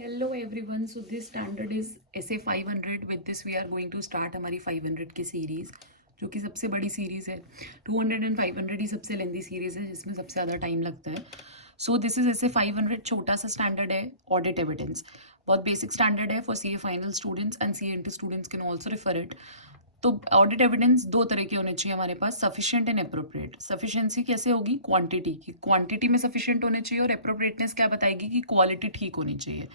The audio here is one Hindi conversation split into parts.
Hello everyone. So this standard is SA 500. With this we are going to start हमारी 500 की सीरीज, जो कि सबसे बड़ी सीरीज है. 200 एंड 500 ही सबसे लेंदी सीरीज है, जिसमें सबसे ज़्यादा टाइम लगता है. So this is SA 500. छोटा सा स्टैंडर्ड है. ऑडिट एविडेंस बहुत बेसिक स्टैंडर्ड है for CA final students and CA inter students can also refer it. तो ऑडिट एविडेंस दो तरह के होने चाहिए हमारे पास, सफिशिएंट एंड अप्रोप्रिएट. सफिशिएंसी कैसे होगी? क्वांटिटी की. क्वांटिटी में सफिशिएंट होने चाहिए, और अप्रोप्रिएटनेस क्या बताएगी कि क्वालिटी ठीक होनी चाहिए.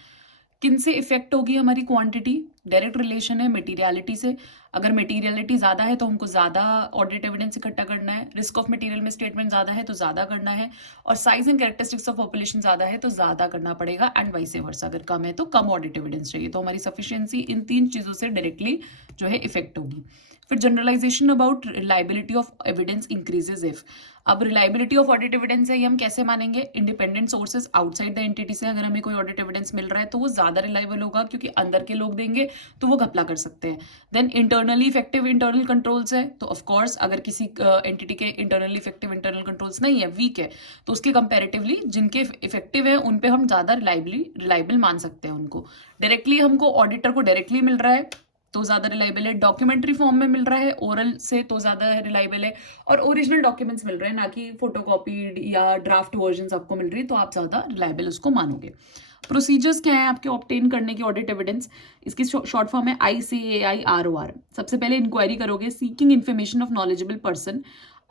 किन से इफेक्ट होगी हमारी क्वांटिटी? डायरेक्ट रिलेशन है मटेरियलिटी से. अगर मटेरियलिटी ज़्यादा है तो हमको ज़्यादा ऑडिट एविडेंस इकट्ठा करना है. रिस्क ऑफ मटेरियल में स्टेटमेंट ज़्यादा है तो ज़्यादा करना है. और size and characteristics of population ज़्यादा है तो ज़्यादा करना पड़ेगा, एंड वाइस वर्सा. अगर कम है तो कम ऑडिट एविडेंस चाहिए. तो हमारी सफिशियंसी इन तीन चीज़ों से डायरेक्टली जो है इफेक्ट होगी. फिर generalisation about reliability of evidence increases if. अब रिलायबिलिटी ऑफ ऑडिट एविडेंस है, ये हम कैसे मानेंगे? Independent sources outside the entity से अगर हमें कोई ऑडिट एविडेंस मिल रहा है तो वो ज़्यादा रिलायबल होगा, क्योंकि अंदर के लोग देंगे तो वो घपला कर सकते हैं. Then internally effective internal controls है, तो ऑफकोर्स अगर किसी एंटिटी के इंटरनली इफेक्टिव इंटरनल कंट्रोल्स नहीं है, वीक है, तो उसके कंपेरेटिवली जिनके इफेक्टिव है उन पे हम ज़्यादा रिलायबल मान सकते हैं उनको. डायरेक्टली हमको ऑडिटर को डायरेक्टली मिल रहा है तो ज़्यादा रिलायबल है. डॉक्यूमेंट्री फॉर्म में मिल रहा है ओरल से तो ज़्यादा रिलायबल है. और ओरिजिनल डॉक्यूमेंट्स मिल रहे हैं, ना कि फोटोकॉपीड या ड्राफ्ट वर्जन आपको मिल रही है, तो आप ज़्यादा रिलायबल उसको मानोगे. प्रोसीजर्स क्या है आपके ऑब्टेन करने की ऑडिट एविडेंस? इसकी शॉर्ट फॉर्म है ICAI-ROR. सबसे पहले इंक्वायरी करोगे, seeking information of knowledgeable person.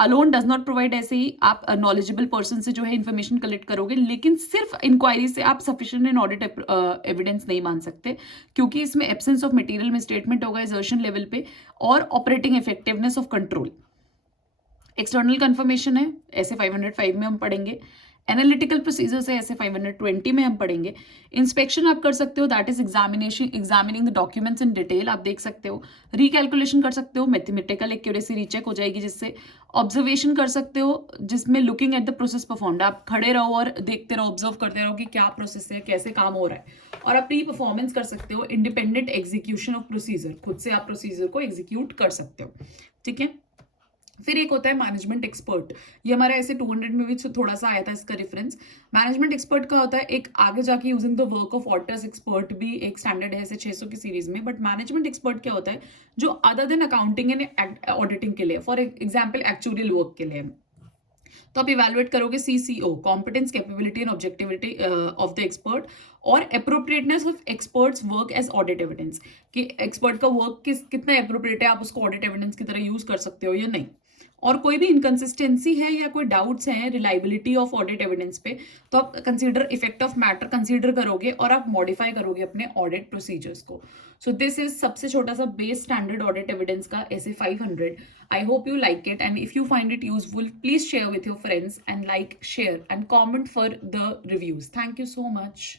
Alone does not provide. ऐसे ही आप नॉलेजेबल पर्सन से जो है इन्फॉर्मेशन कलेक्ट करोगे, लेकिन सिर्फ इंक्वायरी से आप सफिशिएंट इन ऑडिट एविडेंस नहीं मान सकते, क्योंकि इसमें एब्सेंस ऑफ मटेरियल में स्टेटमेंट होगा एजर्शन लेवल पे, और operating effectiveness of control. External confirmation है, ऐसे 505 में हम पढ़ेंगे. एनालिटिकल प्रोसीजर्स है, ऐसे 520 में हम पढ़ेंगे. इंस्पेक्शन आप कर सकते हो, that is examining the documents in detail. आप देख सकते हो. रिकैलकुलेशन कर सकते हो, मैथमेटिकल एक्यूरेसी रीचेक हो जाएगी जिससे. ऑब्जर्वेशन कर सकते हो, जिसमें looking at the process performed. आप खड़े रहो और देखते रहो, ऑब्जर्व करते रहो कि क्या प्रोसेस है, कैसे काम हो रहा है. और आप प्री परफॉर्मेंस कर सकते हो. इंडिपेंडेंट एग्जीक्यूशन ऑफ प्रोसीजर, खुद से आप प्रोसीजर को एग्जीक्यूट कर सकते हो. ठीक है. फिर एक होता है मैनेजमेंट एक्सपर्ट. ये हमारा ऐसे 200 में भी थोड़ा सा आया था इसका रेफरेंस. मैनेजमेंट एक्सपर्ट का होता है एक आगे जाके using the work of auditors expert भी एक स्टैंडर्ड है ऐसे 600 की सीरीज में. बट मैनेजमेंट एक्सपर्ट क्या होता है? जो other than accounting and auditing के लिए, फॉर एग्जाम्पल एक्चुअरियल वर्क के लिए, तो आप इवेलुएट करोगे CCO, competence, capability and objectivity of the expert, और appropriateness of experts work as audit evidence, कि एक्सपर्ट का वर्क कितना अप्रोप्रिएट है, आप उसको ऑडिट एविडेंस की तरह यूज कर सकते हो या नहीं. और कोई भी इनकंसिस्टेंसी है या कोई डाउट्स हैं रिलायबिलिटी ऑफ ऑडिट एविडेंस पे, तो आप consider effect of matter consider करोगे और आप मॉडिफाई करोगे अपने ऑडिट प्रोसीजर्स को. सो दिस इज सबसे छोटा सा बेस स्टैंडर्ड ऑडिट एविडेंस का SA 500. I hope you like it, and if you find it useful, please share with your friends, and like, share and comment for the reviews. Thank you so much.